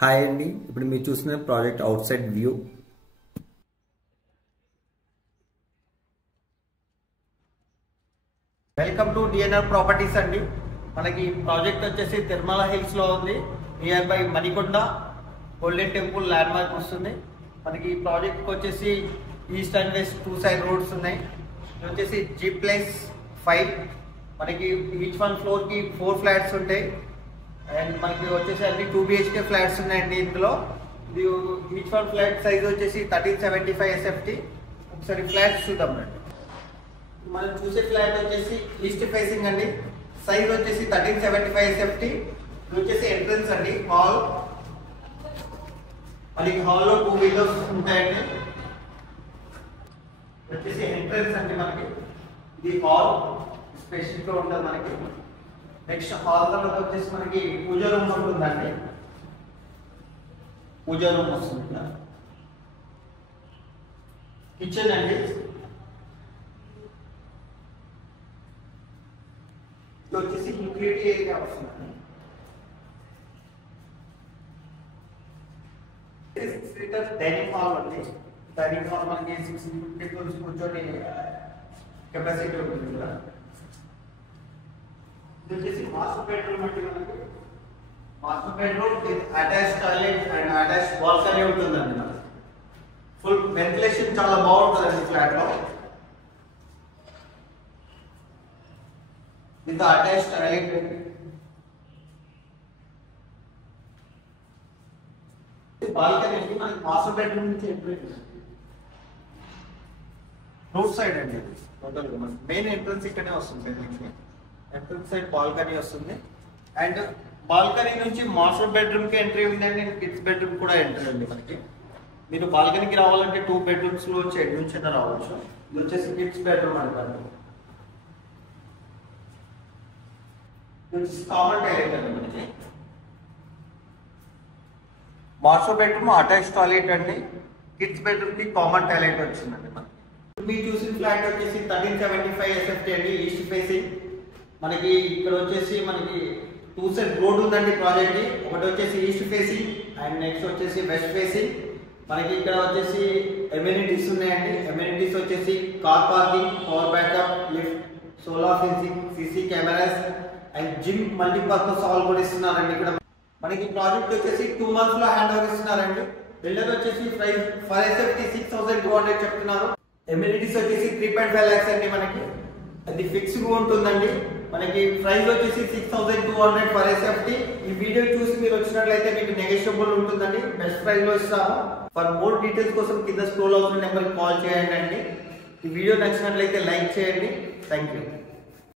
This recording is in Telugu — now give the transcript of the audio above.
హాయ్ అండి, ఇప్పుడు మీరు చూసిన project out side view. Welcome to DNR properties అండి. మనకి ప్రాజెక్ట్ వచ్చేసి తిరుమల హిల్స్ లో ఉంది. Near by Manikonda golden temple land mark వస్తుంది. మనకి ఈ ప్రాజెక్ట్ వచ్చేసి east and west 2 side roads ఉన్నాయి. ఇది వచ్చేసి G+5. మనకి ఈచ్ వన్ ఫ్లోర్ కి 4 ఫ్లాట్స్ ఉంటాయి. అండ్ మనకి వచ్చేసి అన్ని 2 BHK ఫ్లాట్స్ ఉన్నాయండి. ఇందులో ఈచ్ వన్ ఫ్లాట్ సైజ్ వచ్చేసి 1375 SFT. ఒకసారి ఫ్లాట్స్ చూద్దాం రండి. మనం చూసే ఫ్లాట్ వచ్చేసి ఈస్ట్ ఫేసింగ్ అండి. సైజ్ వచ్చేసి 1375 SFT. ఇది వచ్చేసి ఎంట్రన్స్ అండి, హాల్. మనకి హాల్లో 2 విండోస్ ఉంటాయండి. వచ్చేసి ఎంట్రన్స్ అండి. మనకి ఇది హాల్ స్పెషల్ గా ఉంటుంది మనకి. నెక్స్ట్ హాల్ తర్వాత వచ్చేసి మనకి పూజ రూమ్ ఉంటుందండి. పూజ రూమ్ వస్తుంది. కిచెన్ అండి. ఇది వచ్చేసి యూటిలిటీ ఏరియా వస్తుందండి. 6 లీటర్స్ డైనింగ్ హాల్ ఉంది. డైనింగ్ హాల్ మనకి 6 పీపుల్స్ కూర్చొని కెపాసిటీ ఉంటుంది కదా. ఇది వచ్చేసి మాస్టర్ బెడ్రూమ్ అంటే మనకి master bedroom with attach toilet and attach balcony ఉంటుందండి. మనకి ఫుల్ వెంటిలేషన్ చాలా బాగుంటుందండి ఫ్లాట్ లో. With attach toilet. బాల్కనీ మనకి మాస్టర్ బెడ్రూమ్ నుంచి ఎంట్రీ రోడ్ సైడ్ అండి. టోటల్ గా మనకి మెయిన్ ఎంట్రన్స్ ఇక్కడే వస్తుంది. ఎంట్రన్స్ సైడ్ బాల్కనీ వస్తుంది. అండ్ బాల్కనీ నుంచి మాస్టర్ బెడ్రూమ్ కి ఎంట్రీ ఉందండి. కిడ్స్ బెడ్రూమ్ కూడా ఎంట్రీ ఉంది మనకి. మీరు బాల్కనీకి రావాలంటే 2 బెడ్రూమ్స్ లో వచ్చి ఎడ్ నుంచి రావచ్చు. ఇది వచ్చేసి కిడ్స్ బెడ్రూమ్ అంటారు. కామన్ టాయిలెట్ అండి మనకి. మాస్టర్ బెడ్రూమ్ అటాచ్ టాయిలెట్ అండి. కిడ్స్ బెడ్రూమ్ కి కామన్ టాయిలెట్ వచ్చిందండి మనకి. మీరు చూసిన ఫ్లాట్ వచ్చేసి 1375 SFT అండి. East facing. మనకి ఇక్కడ వచ్చేసి మనకి 2 సైడ్ రోడ్ ఉందండి ప్రాజెక్ట్ కి. ఒకటి వచ్చేసి ఈస్ట్ ఫేసింగ్ అండ్ నెక్స్ట్ వచ్చేసి వెస్ట్ ఫేసింగ్. మనకి ఇక్కడ వచ్చేసి ఎమ్యూనిటీస్ ఉన్నాయండి. ఎమ్యూనిటీస్ వచ్చేసి car parking, power backup, lift, solar fencing, CC cameras and gym multipurpose hall కూడా ఇస్తున్నారండి. ఇక్కడ మనకి ప్రాజెక్ట్ వచ్చేసి 2 months లో హ్యాండ్ ఓవర్ ఇస్తున్నారండి. బిల్డర్ వచ్చేసి ప్రైస్ ఫర్ SFT 6200 చెప్తున్నారు. ఎమ్యూనిటీస్ వచ్చేసి 3.5 lakhs అండి. మనకి అది ఫిక్స్ గా ఉంటుందండి. మనకి ప్రైస్ వచ్చేసి 6200 ఫర్ SFT. ఈ వీడియో చూసి మీరు వచ్చినట్లయితే మీకు నెగోషియబుల్ ఉంటుందండి. బెస్ట్ ప్రైస్ లో ఇస్తాము. ఫర్ మోర్ డీటెయిల్స్ కోసం కింద స్క్రోల్ అవుతున్న నెంబర్ కాల్ చేయండి అండి. ఈ వీడియో నచ్చినట్లయితే లైక్ చేయండి. Thank you.